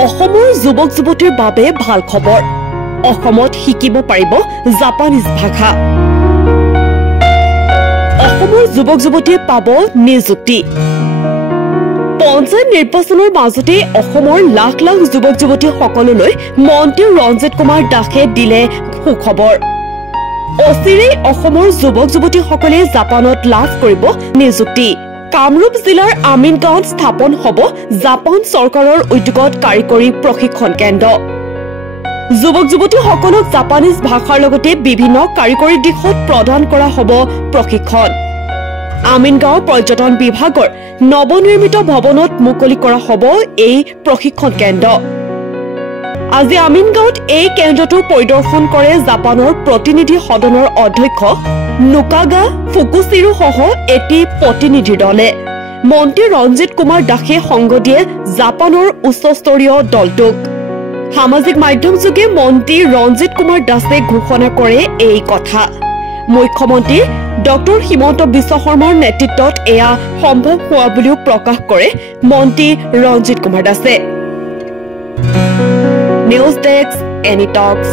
অসমৰ যুৱক যুৱতীৰ বাবে ভাল খবৰ অসমত শিকিব পাৰিব জাপানীজ ভাষা অসমৰ যুৱক যুৱতীয়ে পাব নিযুক্তি পঞ্চায়ত নিৰ্বাচনৰ মাজতে অসমৰ লাখ লাখ যুৱক যুৱতী সকললৈ মন্ত্ৰী ৰঞ্জিত কুমাৰ দাসে দিলে সুখবৰ অচিৰেই অসমৰ যুৱক যুৱতীসকলে জাপানত লাভ কৰিব নিযুক্তি কামৰূপ জিলাৰ আমিনগাঁৱত স্থাপন হ'ব জাপান চৰকাৰৰ উদ্যোগত কাৰিকৰী প্ৰশিক্ষণ কেন্দ্ৰ যুৱক যুৱতীসকলক জাপানীজ ভাষাৰ লগতে বিভিন্ন কাৰিকৰী দিশত প্ৰদান কৰা হ'ব প্ৰশিক্ষণ আমিনগাঁও পৰ্যটন বিভাগৰ নৱনিৰ্মিত ভৱনত মুকলি কৰা হ'ব এই প্ৰশিক্ষণ কেন্দ্ৰ আজি আমিনগাঁৱত এই কেন্দ্ৰটো পৰিদৰ্শন কৰে জাপানৰ প্ৰতিনিধি সদনৰ অধ্যক্ষ নুকাগা ফুকুচিৰো সহ এটি প্ৰতিনিধি দলে মন্ত্ৰী ৰঞ্জিত কুমাৰ দাসে সংগ দিয়ে জাপানৰ উচ্চস্তৰীয় দলটোক সামাজিক মাধ্যম যোগে মন্ত্ৰী ৰঞ্জিত কুমাৰ দাসে ঘোষণা কৰে এই কথা মুখ্যমন্ত্ৰী ডক্টৰ হিমন্ত বিশ্ব শৰ্মাৰ নেতৃত্বত এয়া সম্ভৱ হোৱা বুলিও প্ৰকাশ কৰে মন্ত্ৰী ৰঞ্জিত কুমাৰ দাসে নিউজ ডেস্ক এনি টক্স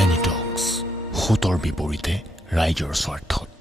এনি টক্স হুতৰ বিপৰীতে ৰাইজৰ স্বাৰ্থত